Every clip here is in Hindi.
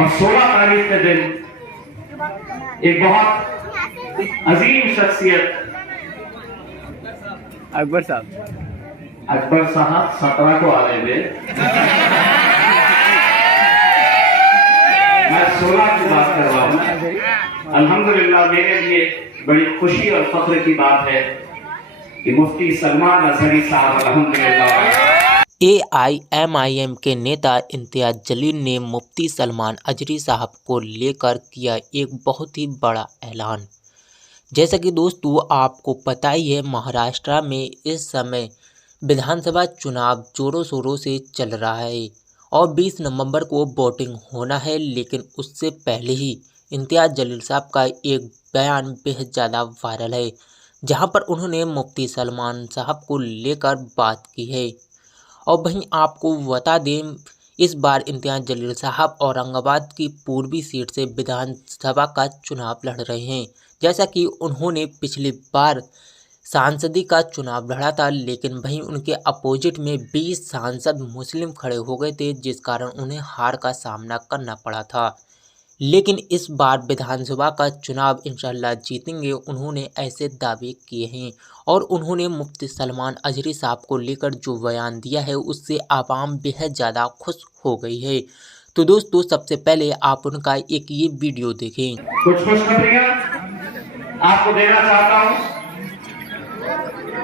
और 16 तारीख के दिन एक बहुत अजीम शख्सियत अकबर साहब 17 को आ रहे थे। मैं 16 की बात कर रहा हूँ। अल्हम्दुलिल्लाह मेरे लिए बड़ी खुशी और फख्र की बात है कि मुफ्ती सलमान अजहरी साहब अल्हम्दुलिल्लाह AIMIM के नेता इम्तियाज़ जलील ने मुफ्ती सलमान अजहरी साहब को लेकर किया एक बहुत ही बड़ा ऐलान। जैसा कि दोस्तों आपको पता ही है, महाराष्ट्र में इस समय विधानसभा चुनाव जोरों शोरों से चल रहा है और 20 नवंबर को वोटिंग होना है। लेकिन उससे पहले ही इम्तियाज़ जलील साहब का एक बयान बेहद ज़्यादा वायरल है, जहां पर उन्होंने मुफ्ती सलमान साहब को लेकर बात की है। और वहीं आपको बता दें, इस बार इम्तियाज़ जलील साहब औरंगाबाद की पूर्वी सीट से विधानसभा का चुनाव लड़ रहे हैं। जैसा कि उन्होंने पिछली बार सांसदी का चुनाव लड़ा था, लेकिन वहीं उनके अपोजिट में 20 सांसद मुस्लिम खड़े हो गए थे, जिस कारण उन्हें हार का सामना करना पड़ा था। लेकिन इस बार विधानसभा का चुनाव इंशाल्लाह जीतेंगे, उन्होंने ऐसे दावे किए हैं। और उन्होंने मुफ्ती सलमान अजहरी साहब को लेकर जो बयान दिया है, उससे आवाम बेहद ज़्यादा खुश हो गई है। तो दोस्तों सबसे पहले आप उनका एक ये वीडियो देखें। कुछ खुशखबरियां आपको देना चाहता हूं।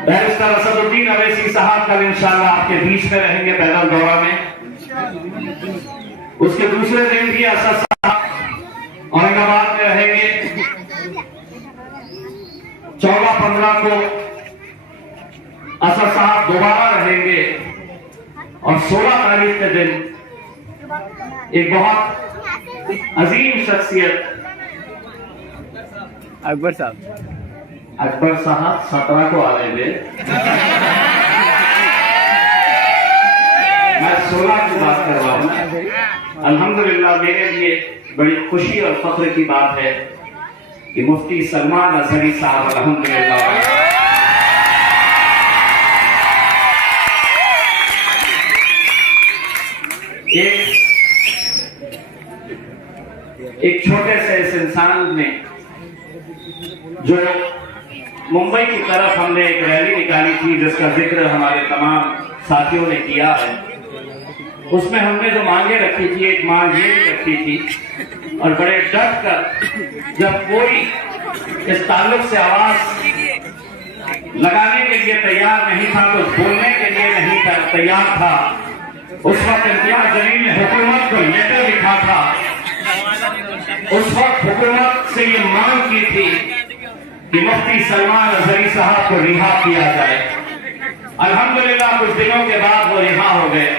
बैरिस्टर असदुद्दीन अवैसी साहब कल इंशाल्लाह आपके बीच में रहेंगे पैदल दौरा में। उसके दूसरे दिन भी असद साहब औरंगाबाद में रहेंगे। 14-15 को असद साहब दोबारा रहेंगे और 16 तारीख के दिन एक बहुत अजीम शख्सियत अकबर साहब 17 को आ रहे थे। मैं 16 की बात कर रहा हूँ। अल्हम्दुलिल्लाह मेरे लिए बड़ी खुशी और फख्र की बात है कि मुफ्ती सलमान अजहरी साहब अल्हम्दुलिल्लाह एक छोटे से इस इंसान ने जो मुंबई की तरफ हमने एक रैली निकाली थी, जिसका जिक्र हमारे तमाम साथियों ने किया है, उसमें हमने जो मांगे रखी थी, एक मांग ये भी रखी थी और बड़े डट कर जब कोई इस ताल्लुक से आवाज लगाने के लिए तैयार नहीं था, कुछ बोलने के लिए नहीं तैयार था, उस वक्त इम्तियाज़ जलील ने हुकूमत को लेटर लिखा था। उस वक्त हुकूमत से ये मांग की थी कि मुफ्ती सलमान अजहरी साहब को रिहा किया जाए। अल्हम्दुलिल्लाह कुछ दिनों के बाद वो रिहा हो गए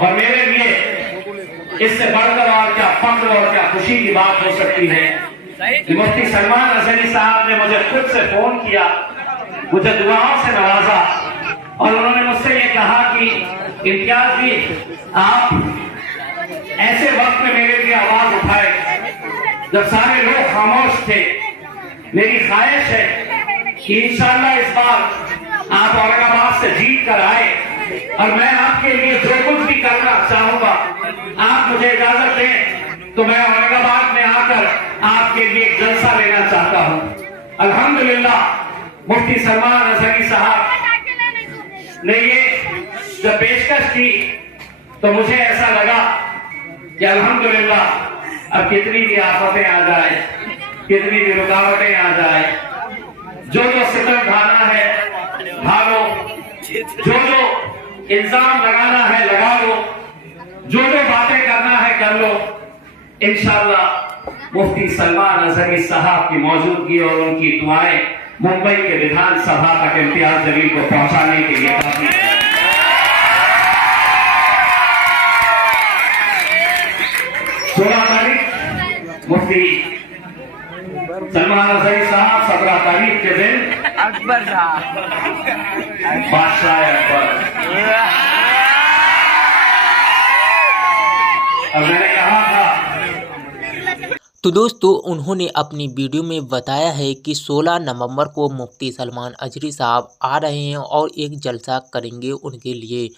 और मेरे लिए इससे बढ़कर और क्या फख्र और क्या खुशी की बात हो सकती है कि मुफ्ती सलमान अजहरी साहब ने मुझे खुद से फोन किया, मुझे दुआओं से नवाजा और उन्होंने मुझसे ये कहा कि इम्तियाज़ जी, आप ऐसे वक्त में मेरे लिए आवाज उठाए जब सारे लोग खामोश थे। मेरी ख्वाहिश है कि इंशाअल्लाह इस बार आप औरंगाबाद से जीत कर आए और मैं आपके लिए जो कुछ भी करना चाहूंगा, आप मुझे इजाजत दें तो मैं औरंगाबाद में आकर आपके लिए एक जलसा लेना चाहता हूं। अल्हम्दुलिल्लाह मुफ्ती सलमान अजहरी साहब ने ये जब पेशकश की तो मुझे ऐसा लगा कि अल्हम्दुलिल्लाह अब कितनी भी आफतें आ जाए, कितनी भी रुकावटें आ जाए, जो सितम ढाना है ढालो, जो इल्जाम लगाना है लगा लो, जो बातें करना है कर लो। इंशाअल्लाह मुफ्ती सलमान अजहरी साहब की मौजूदगी और उनकी दुआएं मुंबई के विधानसभा तक इम्तियाज़ जलील को पहुंचाने के लिए काफी है। 16 तारीख मुफ्ती सलमान अजहरी साहब, 17 तारीख के दिन अकबर साहब बादशाह अकबर। अब मैंने कहा था तो दोस्तों उन्होंने अपनी वीडियो में बताया है कि 16 नवंबर को मुफ्ती सलमान अजहरी साहब आ रहे हैं और एक जलसा करेंगे उनके लिए।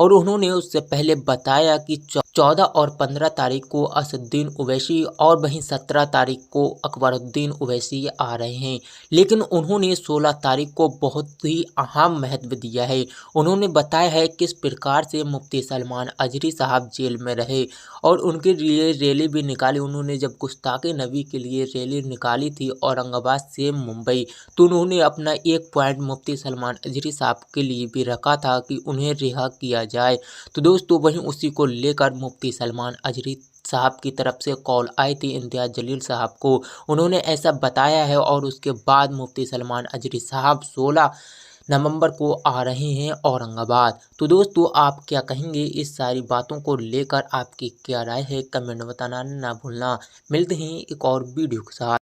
और उन्होंने उससे पहले बताया कि 14 और 15 तारीख को असदुद्दीन ओवैसी और वहीं 17 तारीख को अकबरुद्दीन ओवैसी आ रहे हैं। लेकिन उन्होंने 16 तारीख को बहुत ही अहम महत्व दिया है। उन्होंने बताया है किस प्रकार से मुफ्ती सलमान अजहरी साहब जेल में रहे और उनके लिए रैली भी निकाली। उन्होंने जब गुस्ताखे नबी के लिए रैली निकाली थी औरंगाबाद से मुंबई, तो उन्होंने अपना एक पॉइंट मुफ्ती सलमान अजहरी साहब के लिए भी रखा था कि उन्हें रिहा किया जाए। तो दोस्तों वहीं उसी को लेकर मुफ्ती सलमान अजहरी साहब की तरफ से कॉल आई थी इम्तियाज़ जलील साहब को। उन्होंने ऐसा बताया है और उसके बाद मुफ्ती सलमान अजहरी साहब 16 नवंबर को आ रहे हैं औरंगाबाद। तो दोस्तों आप क्या कहेंगे इस सारी बातों को लेकर, आपकी क्या राय है कमेंट बताना ना भूलना। मिलते हैं एक और वीडियो के साथ।